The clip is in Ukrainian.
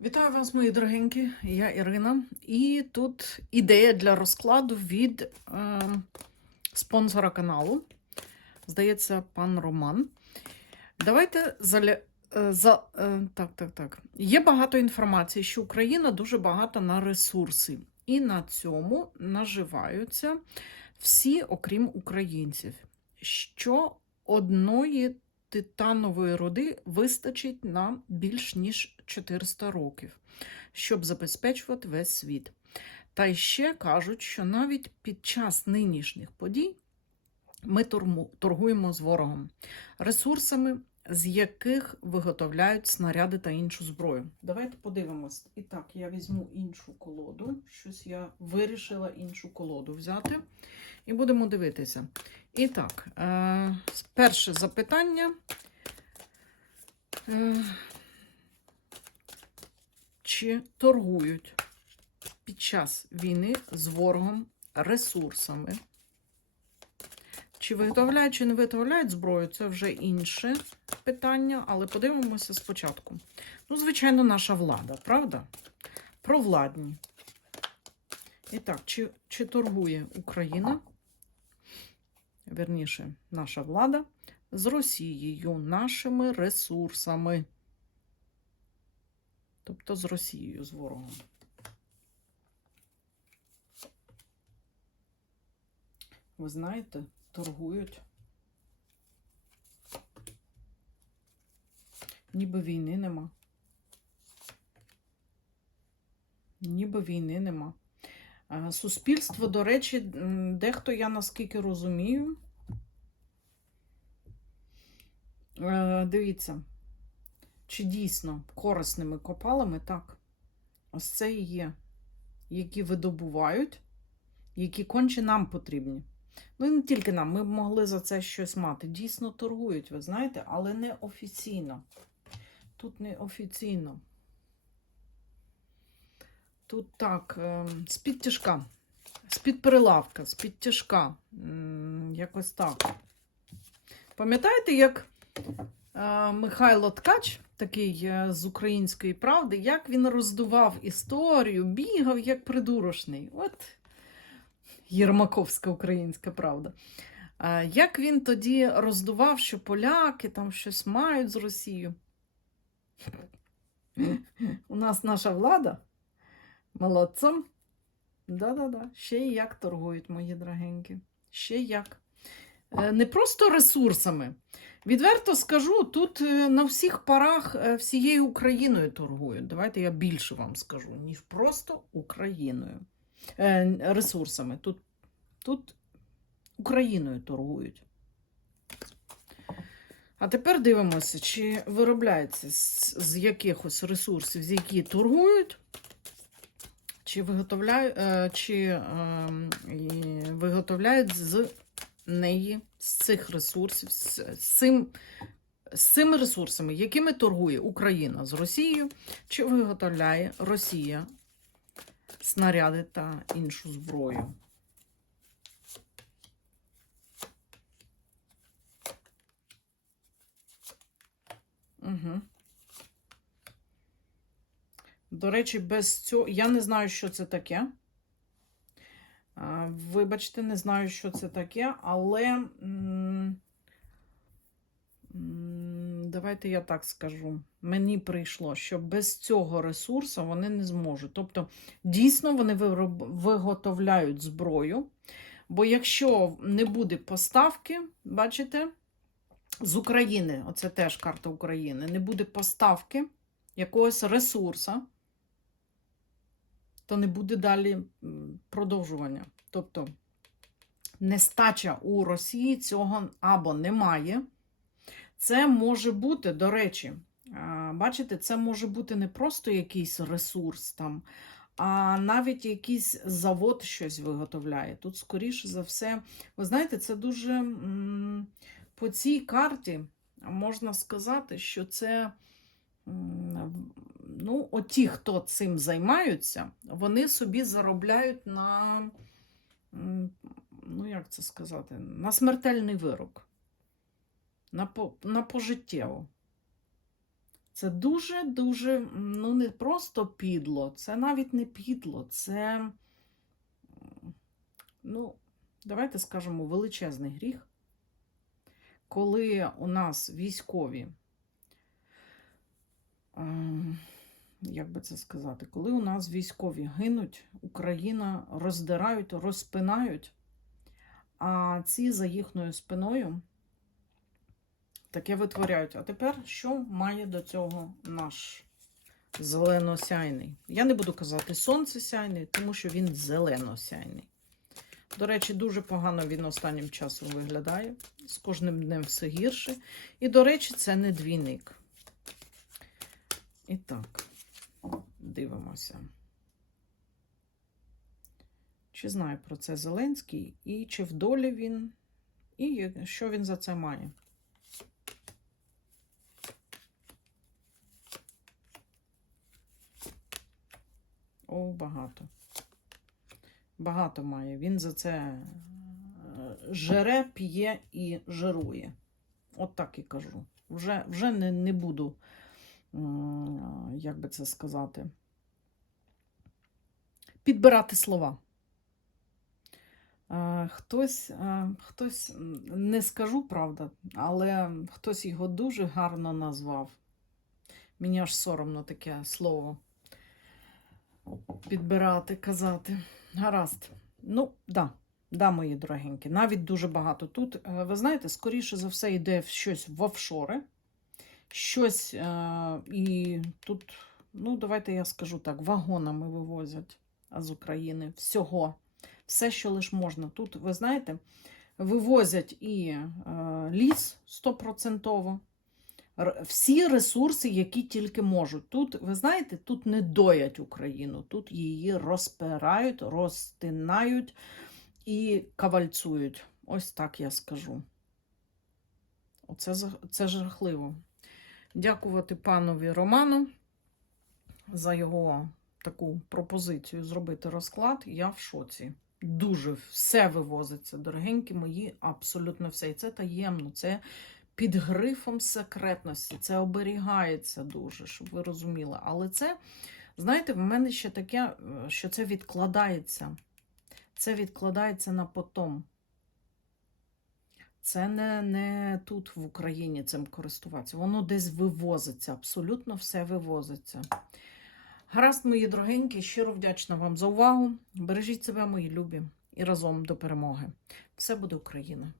Вітаю вас, мої дорогенькі. Я Ірина. І тут ідея для розкладу від е, спонсора каналу. Здається, пан Роман. Давайте е, за... е, так, так, так. Є багато інформації, що Україна дуже багата на ресурси. І на цьому наживаються всі, окрім українців. Що одної титанової руди вистачить нам більш ніж 400 років, щоб забезпечувати весь світ. Та ще кажуть, що навіть під час нинішніх подій ми торгуємо з ворогом ресурсами, з яких виготовляють снаряди та іншу зброю. Давайте подивимось. І так, я візьму іншу колоду. Щось я вирішила іншу колоду взяти. І будемо дивитися. І так, е, перше запитання. Е, чи торгують під час війни з ворогом ресурсами? Чи виготовляють, чи не виготовляють зброю, це вже інше питання, але подивимося спочатку. Ну, звичайно, наша влада, правда? Провладні. І так, чи, чи торгує Україна? Верніше, наша влада з Росією, нашими ресурсами. Тобто з Росією, з ворогом. Ви знаєте, торгують. Ніби війни нема. Ніби війни нема. Суспільство, до речі, дехто, я наскільки розумію, е, дивіться, чи дійсно корисними копалами, так, ось це і є, які видобувають, які конче нам потрібні. Ну і не тільки нам, ми б могли за це щось мати. Дійсно торгують, ви знаєте, але не офіційно. Тут не офіційно. Тут так, ем, з-під тяжка, з-під прилавка, з-під тяжка. Якось так. Пам'ятаєте, як е, Михайло Ткач, такий е, з української правди, як він роздував історію, бігав як придурочний. От Єрмаковська українська правда. Е, Як він тоді роздував, що поляки там щось мають з Росією. У нас наша влада молодцом. Да-да-да. Ще й як торгують, мої дорогенькі. Ще як. Е, Не просто ресурсами. Відверто скажу, тут е, на всіх парах е, всією Україною торгують. Давайте я більше вам скажу, ніж просто Україною. Ресурсами. Тут, тут Україною торгують. А тепер дивимося, чи виробляється з, з якихось ресурсів, з які торгують, чи виготовляють, е, чи е, виготовляють з неї, з цих ресурсів, з, з, цим, з цими ресурсами, якими торгує Україна з Росією, чи виготовляє Росія снаряди та іншу зброю. Угу. До речі, без цього. Я не знаю, що це таке. Вибачте, не знаю, що це таке, але давайте я так скажу. Мені прийшло, що без цього ресурсу вони не зможуть. Тобто, дійсно, вони виготовляють зброю. Бо якщо не буде поставки, бачите, з України, оце теж карта України, не буде поставки якогось ресурсу, то не буде далі продовжування. Тобто нестача у Росії цього або немає. Це може бути, до речі, бачите, це може бути не просто якийсь ресурс там, а навіть якийсь завод щось виготовляє. Тут, скоріше за все, ви знаєте, це дуже м, по цій карті можна сказати, що це. Ну, оті, хто цим займаються, вони собі заробляють на, ну як це сказати, на смертельний вирок, на, на пожиттєво. Це дуже-дуже, ну, не просто підло, це навіть не підло, це, ну, давайте скажемо, величезний гріх, коли у нас військові, ем, як би це сказати, коли у нас військові гинуть, Україна роздирають, розпинають, а ці за їхньою спиною таке витворяють. А тепер що має до цього наш зеленосяйний? Я не буду казати сонцесяйний, тому що він зеленосяйний. До речі, дуже погано він останнім часом виглядає. З кожним днем все гірше. І, до речі, це не двійник. І так, дивимося. Чи знає про це Зеленський, і чи в долі він, і що він за це має? О, багато. Багато має. Він за це е, жере, п'є і жирує. От так і кажу. Вже, вже не, не буду, як би це сказати, підбирати слова. Е, Хтось, е, хтось, не скажу правда, але хтось його дуже гарно назвав. Мені аж соромно таке слово підбирати, казати. Гаразд. Ну, да, да, мої дорогенькі. Навіть дуже багато. Тут, е, ви знаєте, скоріше за все йде щось в офшори. Щось е, і тут, ну, давайте я скажу так, вагонами вивозять з України всього. Все, що лише можна. Тут, ви знаєте, вивозять і е, ліс стопроцентово, всі ресурси, які тільки можуть. Тут, ви знаєте, тут не доять Україну, тут її розпирають, розтинають і кавальцують. Ось так я скажу. Оце це жахливо. Дякувати панові Роману за його таку пропозицію зробити розклад. Я в шоці. Дуже все вивозиться, дорогенькі мої, абсолютно все. І це таємно, це під грифом секретності, це оберігається дуже, щоб ви розуміли. Але це, знаєте, в мене ще таке, е, що це відкладається. Це відкладається на потом. Це не, не тут в Україні цим користуватися. Воно десь вивозиться, абсолютно все вивозиться. Гаразд, мої дорогенькі, щиро вдячна вам за увагу. Бережіть себе, мої любі, і разом до перемоги. Все буде Україна!